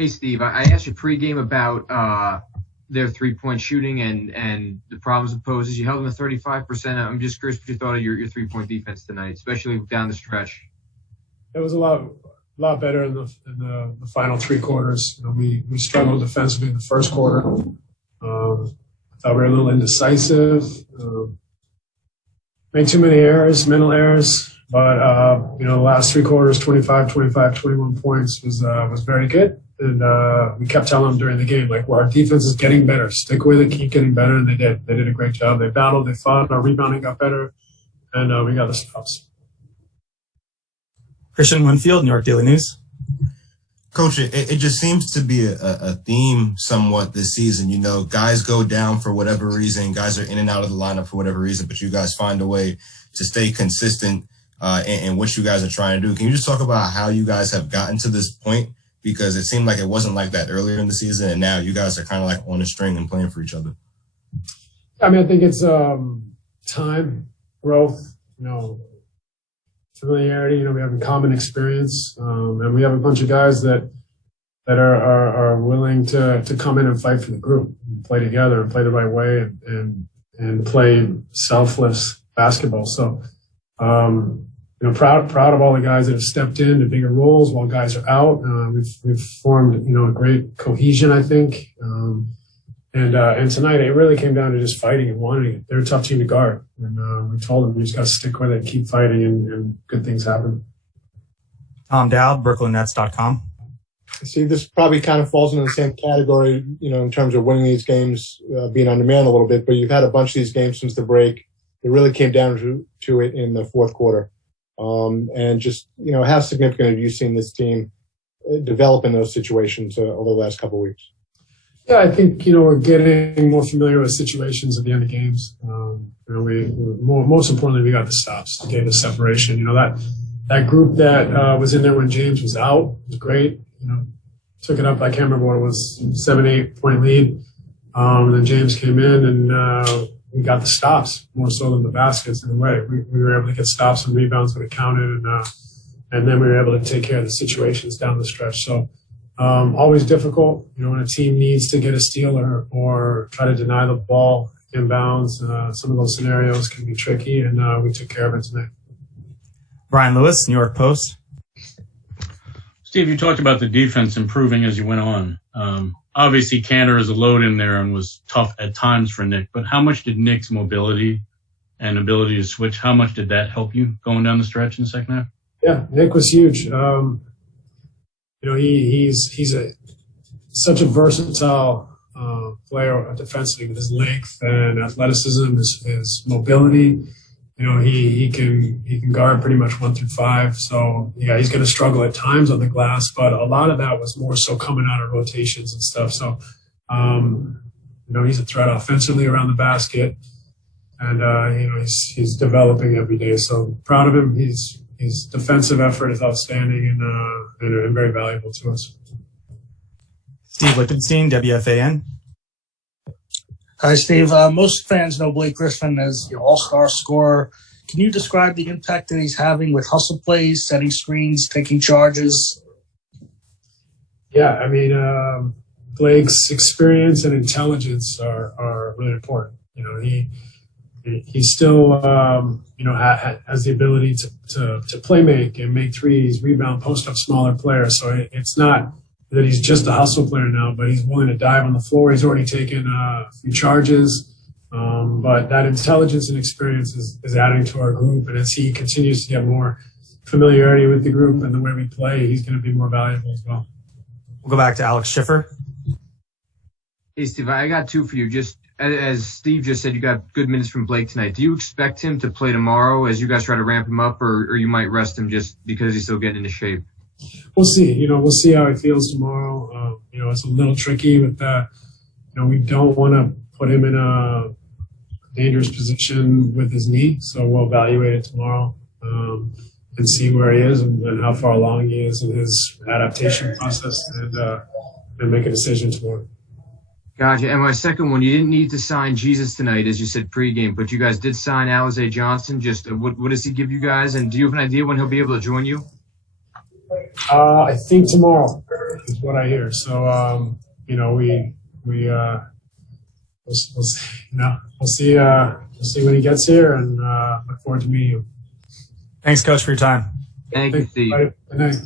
Hey, Steve, I asked you pregame about their three-point shooting and the problems it poses. You held them to 35%. I'm just curious what you thought of your three-point defense tonight, especially down the stretch. It was a lot better in the final three quarters. We struggled defensively in the first quarter. I thought we were a little indecisive. Made too many errors, mental errors. But, the last three quarters, 25, 21 points was very good. And we kept telling them during the game, our defense is getting better. Stick with it, keep getting better. And they did. They did a great job. They battled, they fought. Our rebounding got better. And we got the stops. Christian Winfield, New York Daily News. Coach, it just seems to be a theme somewhat this season. Guys go down for whatever reason. Guys are in and out of the lineup for whatever reason, but you guys find a way to stay consistent in what you guys are trying to do. Can you just talk about how you guys have gotten to this point? Because it seemed like it wasn't like that earlier in the season, and now you guys are kind of like on a string and playing for each other. I think it's time, growth, familiarity. We have a common experience, and we have a bunch of guys that are willing to come in and fight for the group, and play together, and play the right way, and play selfless basketball. So, proud of all the guys that have stepped into bigger roles while guys are out. We've formed a great cohesion, I think. And tonight it really came down to just fighting and wanting it. They're a tough team to guard. And we told them we just got to stick with it and keep fighting, and good things happen. Tom Dowd, BrooklynNets.com. See, this probably kind of falls into the same category, in terms of winning these games, being undermanned a little bit. But you've had a bunch of these games since the break. It really came down to it in the fourth quarter. And just, how significant have you seen this team develop in those situations over the last couple of weeks? Yeah, I think, we're getting more familiar with situations at the end of games. Most importantly, we got the stops, gave the separation. That group that was in there when James was out was great. Took it up, I can't remember what it was, 7-8 point lead. And then James came in and we got the stops more so than the baskets in a way. We were able to get stops and rebounds when it counted, and then we were able to take care of the situations down the stretch. So always difficult, when a team needs to get a steal or try to deny the ball inbounds. Some of those scenarios can be tricky, and we took care of it tonight. Brian Lewis, New York Post. Steve, you talked about the defense improving as you went on. Obviously, Cantor is a load in there and was tough at times for Nick, but how much did Nick's mobility and ability to switch, how much did that help you going down the stretch in the second half? Yeah, Nick was huge. He's such a versatile player defensively with his length and athleticism, his mobility. He can guard pretty much 1 through 5. So yeah, he's going to struggle at times on the glass, but a lot of that was more so coming out of rotations and stuff. So he's a threat offensively around the basket, and he's developing every day. So proud of him. His defensive effort is outstanding and very valuable to us. Steve Lichtenstein, WFAN. Hi, Steve. Most fans know Blake Griffin as the all-star scorer. Can you describe the impact that he's having with hustle plays, setting screens, taking charges? Yeah, Blake's experience and intelligence are really important. He still has the ability to play make and make threes, rebound, post up smaller players. So it's not that he's just a hustle player now, but he's willing to dive on the floor. He's already taken a few charges, but that intelligence and experience is adding to our group. And as he continues to get more familiarity with the group and the way we play, he's going to be more valuable as well. We'll go back to Alex Schiffer. Hey, Steve, I got two for you. Just as Steve just said, you got good minutes from Blake tonight. Do you expect him to play tomorrow as you guys try to ramp him up, or you might rest him just because he's still getting into shape? We'll see. We'll see how he feels tomorrow. It's a little tricky with that. We don't want to put him in a dangerous position with his knee, so we'll evaluate it tomorrow and see where he is and how far along he is in his adaptation process, and make a decision tomorrow. Gotcha. And my second one, you didn't need to sign Jesus tonight, as you said pregame, but you guys did sign Alize Johnson. Just what does he give you guys? And do you have an idea when he'll be able to join you? I think tomorrow is what I hear. So, you know, we'll see, you know, we'll see when he gets here, and look forward to meeting you. Thanks, Coach, for your time. Thank you, Steve. Good night.